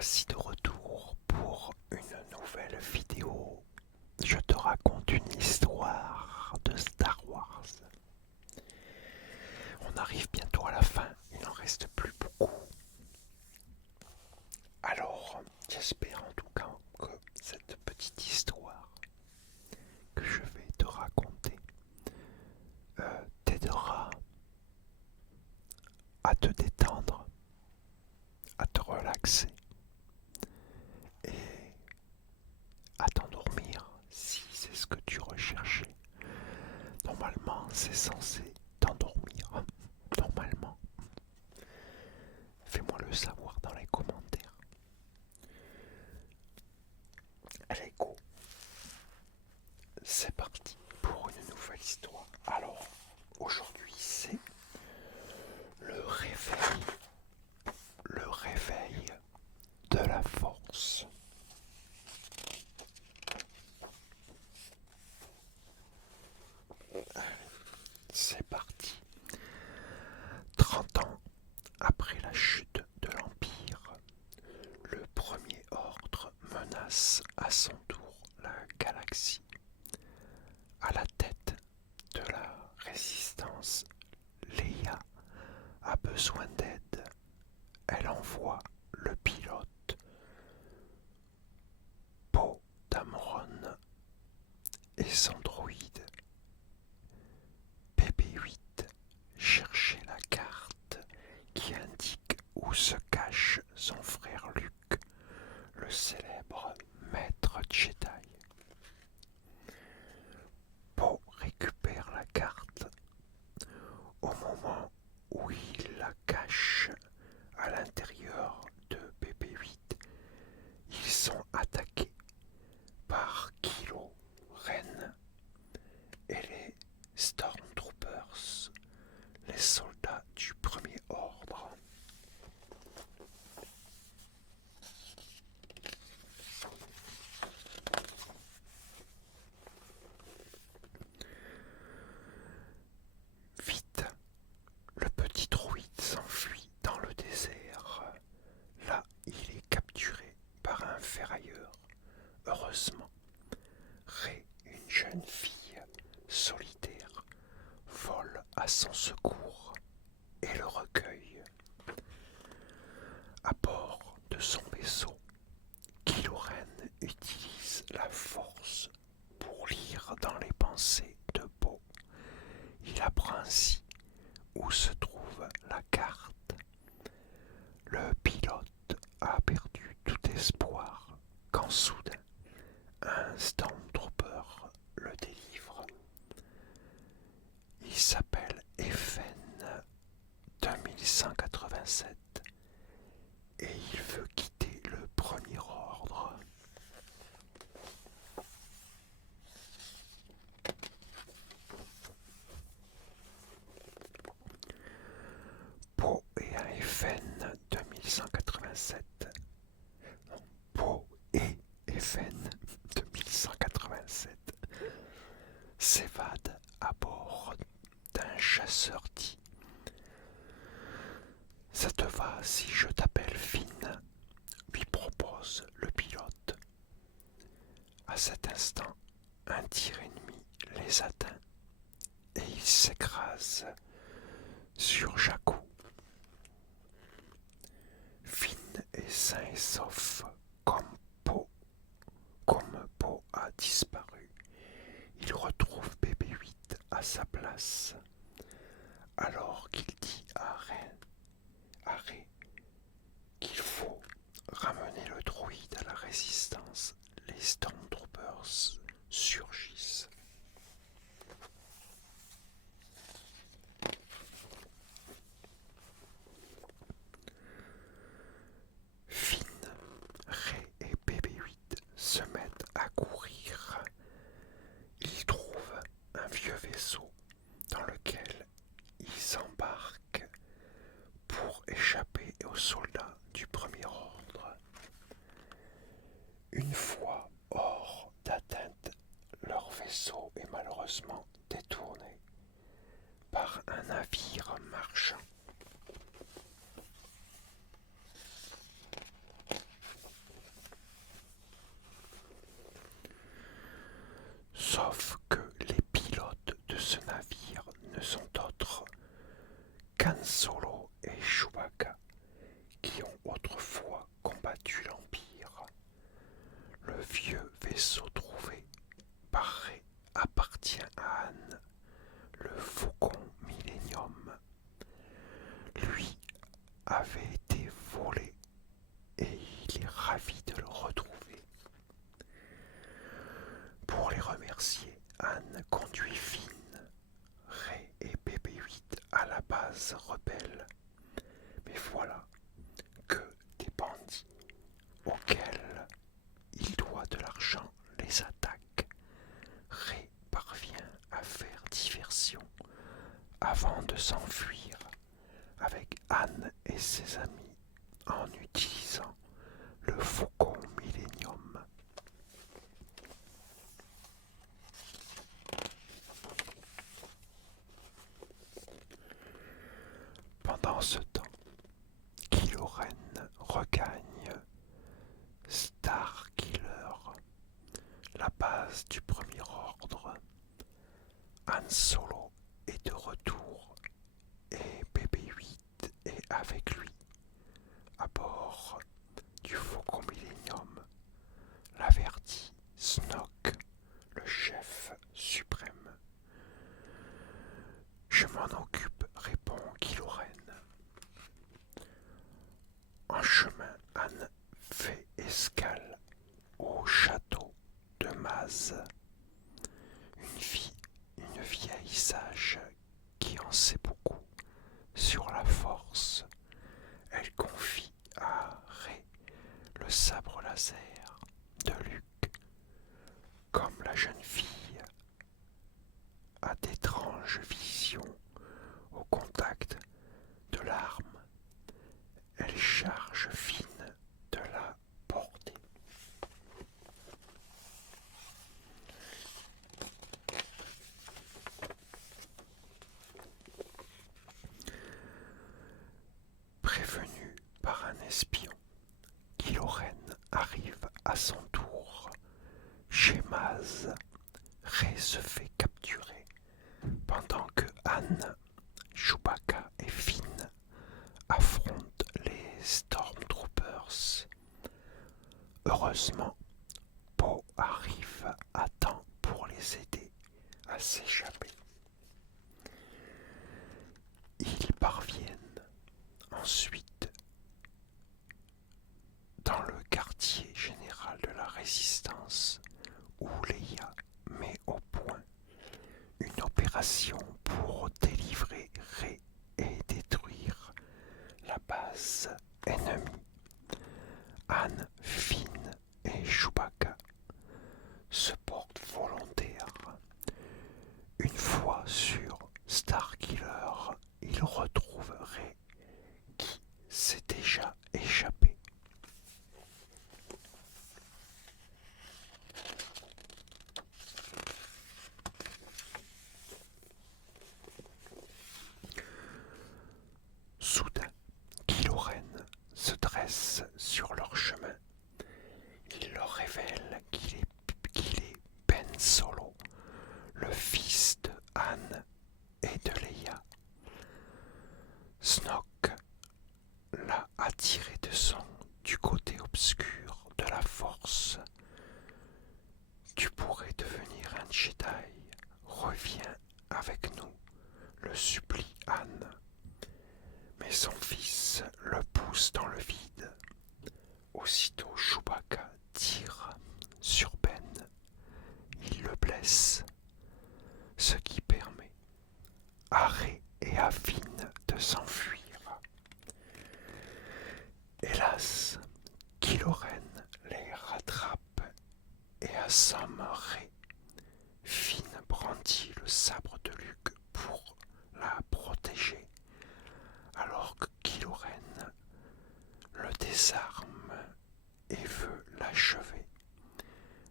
voici de retour pour une nouvelle vidéo. Je te raconte une histoire de Star Wars. On arrive bientôt à la fin, il n'en reste plus beaucoup. Alors, j'espère en tout cas que cette petite histoire que je vais te raconter t'aidera à te détendre, à te relaxer et à t'endormir si c'est ce que tu recherchais. Normalement, c'est censé t'endormir. Normalement. Fais-moi le savoir dans les commentaires. Allez, go. C'est parti pour une nouvelle histoire. Alors, aujourd'hui, c'est le réveil. Le réveil de la force. C'est parti. 30 ans après la chute de l'Empire, le premier ordre menace à son tour la galaxie. À la tête de la résistance, Leia a besoin d'aide. Elle envoie le pilote Poe Dameron et son droïde BB-8 chercher la carte qui indique où se cache son frère Luke, le célèbre maître Jedi. Poe récupère la carte au moment où il la cache à l'intérieur de BB-8. Ils sont attaqués par Kylo Ren et les Stormtroopers, les soldats du premier ordre. Vite, le petit droïde s'enfuit dans le désert. Là, il est capturé par un ferrailleur. Heureusement, Rey, une jeune fille solitaire, vole à son secours et le recueille. À bord de son vaisseau, Kylo Ren utilise la force pour lire dans les pensées de Poe. Il apprend ainsi où se trouve la carte. Le pilote a perdu tout espoir quand soudain un Stormtrooper le délivre. Il s'appelle FN 2187 et il veut quitter le premier ordre. Poe et un FN 2187. Non, Poe et FN 2187 s'évadent à bord d'un chasseur dit « Ça te va si je t'appelle Finn ?» lui propose le pilote. À cet instant, un tir ennemi les atteint et ils s'écrasent sur Jakku. Finn est sain et sauf comme Poe a disparu. Il retrouve BB-8 à sa place alors qu'il dit à Rey qu'il faut ramener le droïde à la résistance. Les Stormtroopers surgissent. Finn, Rey et BB-8 se mettent à courir. Ils trouvent un vieux vaisseau dans lequel ils embarquent pour échapper aux soldats du premier ordre. Une fois hors d'atteinte, leur vaisseau est malheureusement détourné par un navire marchand. ravi de le retrouver. Pour les remercier, Anne conduit Finn, Ray et BB-8 à la base rebelle. Mais voilà que des bandits auxquels il doit de l'argent les attaquent. Ray parvient à faire diversion avant de s'enfuir avec Anne et ses amis en utilisant le Faucon Millenium. Pendant ce temps, Kylo Ren regagne Starkiller, la base du Premier Ordre. Han Solo est de retour et BB-8 est avec lui. À bord du Faucon Millenium, l'avertit Snoke, le chef suprême. Je m'en occupe, répond Kylo Ren. En chemin, Han fait escale au château de Maz, une vieille sage qui en sait beaucoup sur la force. Elle confie à Rey le sabre laser de Luke. Comme la jeune fille a d'étranges visions au contact de l'arme, elle charge Finn de la porter. Prévenu par un espion, Kylo Ren arrive à son tour chez Maz. Rey se fait capturer pendant que Han, Chewbacca et Finn affrontent les Stormtroopers. Heureusement, Poe arrive à temps pour les aider à s'échapper. Ils parviennent ensuite dans le quartier général de la Résistance où Leia met au point une opération pour délivrer Rey et détruire la base ennemie. Han, Finn et Chewbacca se portent volontaires. Une fois sur Starkiller, ils retrouvent Rey qui s'est déjà échappé. Soudain, Kylo Ren se dresse sur leur chemin. Il leur révèle qu'il est Ben Solo, le fils de Han et de Leia. Snoke l'a attiré du côté obscur de la Force. Tu pourrais devenir un Jedi. Reviens avec nous, le supplie Han. Mais son fils le pousse dans le vide. Aussitôt Chewbacca tire sur Ben. Il le blesse, ce qui permet à Rey et à Finn de s'enfuir. Hélas, Kylo Ren les rattrape et assomme Rey. Finn brandit le sabre de Luke pour la protéger, alors que Kylo Ren le désarme et veut l'achever.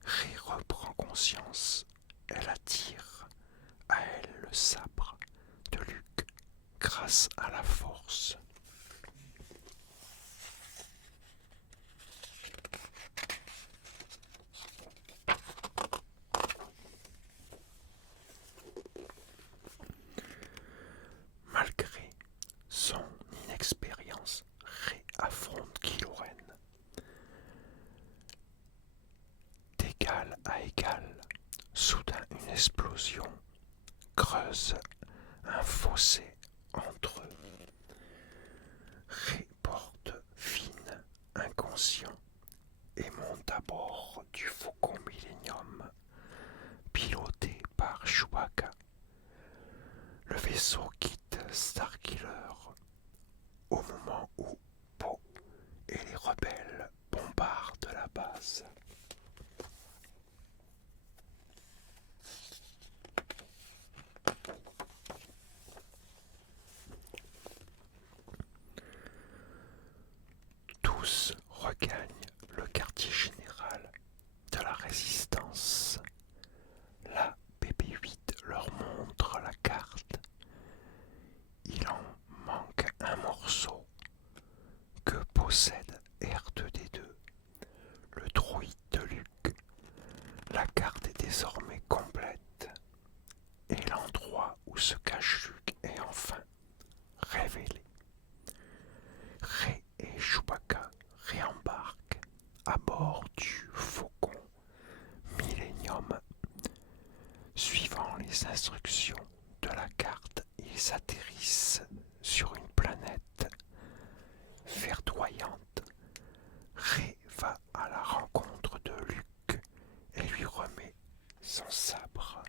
Rey reprend conscience. Elle attire à elle le sabre de Luke grâce à la force. Malgré son inexpérience, Rey affronte Kylo Ren. D'égal à égal, soudain une explosion creuse un fossé entre eux. Rey porte Finn inconscient à bord du Faucon Millenium, piloté par Chewbacca. Le vaisseau quitte Starkiller au moment où Poe et les rebelles bombardent la base. Tous regagnent le quartier général de la Résistance. La BB-8 leur montre la carte. Il en manque un morceau que possède R2D2, le droïde de Luke. La carte est désormais complète et l'endroit où se cache Luke est enfin révélé. Rey et Chewbacca réembarquent à bord du Faucon Millenium. Suivant les instructions de la carte, ils atterrissent sur une planète verdoyante. Rey va à la rencontre de Luke et lui remet son sabre.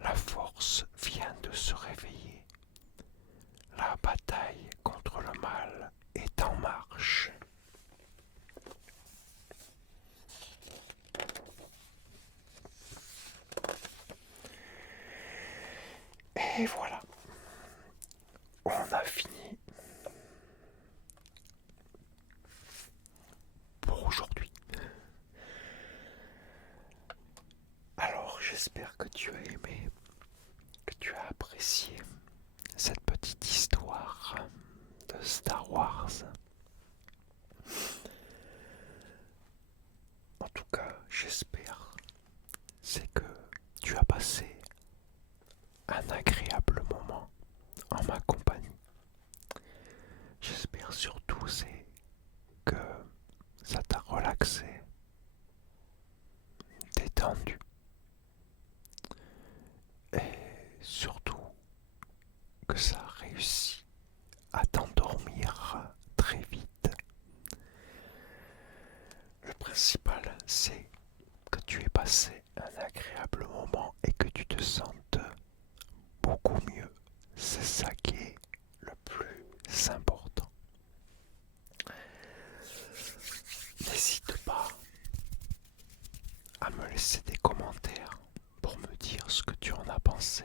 La force vient de se réveiller. La bataille contre le mal est en marche. Et voilà, on a fini pour aujourd'hui. Alors j'espère que tu as aimé, que tu as apprécié cette petite histoire de Star Wars. En tout cas, j'espère, c'est que tu as passé un agréable moment en ma compagnie. J'espère surtout c'est que ça t'a relaxé, détendu et surtout que ça a réussi à t'endormir très vite. Le principal c'est que tu aies passé un agréable moment et que tu te sentes beaucoup mieux. C'est ça qui est le plus important. N'hésite pas à me laisser des commentaires pour me dire ce que tu en as pensé.